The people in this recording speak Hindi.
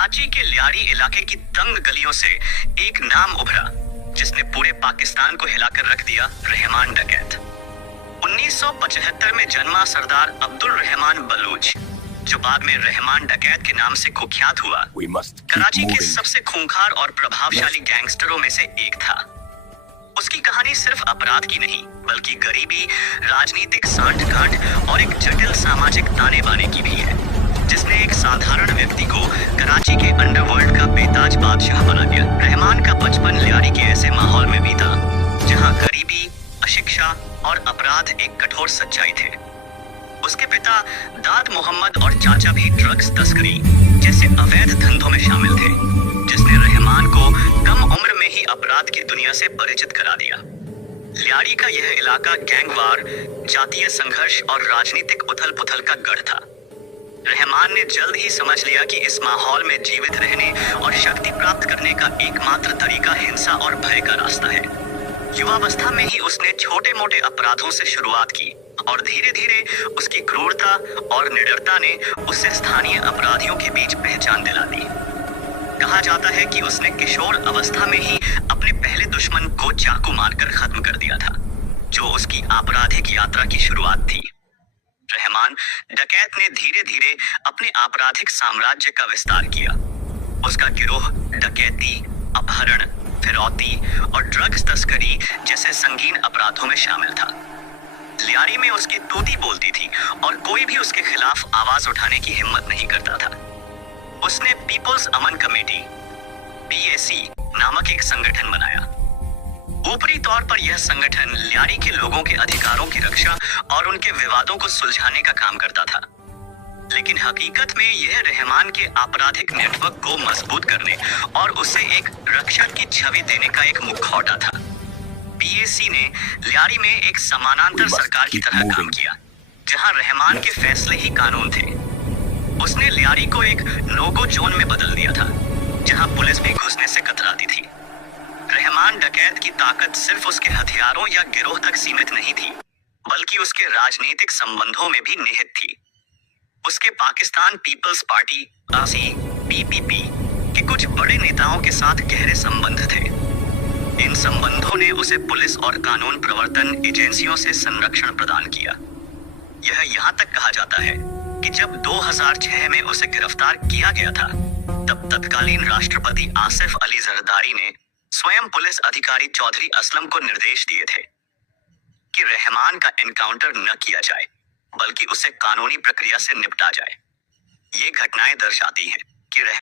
कराची के लियारी इलाके की तंग गलियों से एक नाम उभरा जिसने पूरे पाकिस्तान को हिलाकर रख दिया। रहमान डकैत। 1975 में जन्मा सरदार अब्दुल रहमान बलूच, जो बाद में रहमान डकैत के नाम से कुख्यात हुआ, कराची के सबसे खूंखार और प्रभावशाली गैंगस्टरों में से एक था। उसकी कहानी सिर्फ अपराध की नहीं, बल्कि गरीबी, राजनीतिक सांठ-गांठ और एक जटिल सामाजिक ताने बाने की भी है, जिसने एक साधारण व्यक्ति को कराची के अंडरवर्ल्ड का बेताज बादशाह बना दिया। रहमान का बचपन लियारी के ऐसे माहौल में बीता जहां गरीबी, अशिक्षा और अपराध एक कठोर सच्चाई थे। उसके पिता दाद मोहम्मद और चाचा भी ड्रग्स तस्करी जैसे अवैध धंधों में शामिल थे, जिसने रहमान को कम उम्र में ही अपराध की दुनिया से परिचित करा दिया। लियारी का यह इलाका गैंगवार, जातीय संघर्ष और राजनीतिक उथल-पुथल का गढ़ था। रहमान ने जल्द ही समझ लिया कि इस माहौल में जीवित रहने और शक्ति प्राप्त करने का एकमात्र तरीका हिंसा और भय का रास्ता है। युवावस्था में ही उसने छोटे-मोटे अपराधों से शुरुआत की और धीरे-धीरे उसकी क्रूरता और निडरता ने उसे स्थानीय अपराधियों के बीच पहचान दिला दी। कहा जाता है कि उसने किशोर अवस्था में ही अपने पहले दुश्मन को चाकू मारकर खत्म कर दिया था, जो उसकी आपराधिक यात्रा की शुरुआत थी। रहमान डकैत ने धीरे-धीरे अपने आपराधिक साम्राज्य का विस्तार किया। उसका गिरोह डकैती, अपहरण, फिरौती और ड्रग्स तस्करी जैसे संगीन अपराधों में शामिल था। लियारी में उसकी तूती बोलती थी और कोई भी उसके खिलाफ आवाज उठाने की हिम्मत नहीं करता था। उसने पीपल्स अमन कमेटी (PAC) नामक एक संगठन बनाया। ऊपरी तौर पर यह संगठन लियारी के लोगों के अधिकारों की रक्षा और उनके विवादों को सुलझाने का काम करता था, लेकिन हकीकत में यह रहमान के आपराधिक नेटवर्क को मजबूत करने और उसे एक रक्षक की छवि देने का एक मुखौटा था। PAC ने लियारी में एक समानांतर सरकार की तरह काम किया, जहां रहमान के फैसले ही कानून थे। उसने लियारी को एक नो-गो जोन में बदल दिया था, जहां पुलिस भी घुसने से कतराती थी। रहमान डकैत की ताकत सिर्फ उसके हथियारों या गिरोह तक सीमित नहीं थी, बल्कि उसके राजनीतिक संबंधों में भी निहित थी। उसके पाकिस्तान पीपल्स पार्टी (PPP) के कुछ बड़े नेताओं के साथ गहरे संबंध थे। इन संबंधों ने उसे पुलिस और कानून प्रवर्तन एजेंसियों से संरक्षण प्रदान किया। यह यहाँ तक कहा जाता है कि जब 2006 में उसे गिरफ्तार किया गया था, तब तत्कालीन राष्ट्रपति आसिफ अली जरदारी ने स्वयं पुलिस अधिकारी चौधरी असलम को निर्देश दिए थे कि रहमान का एनकाउंटर न किया जाए, बल्कि उसे कानूनी प्रक्रिया से निपटा जाए। ये घटनाएं दर्शाती हैं कि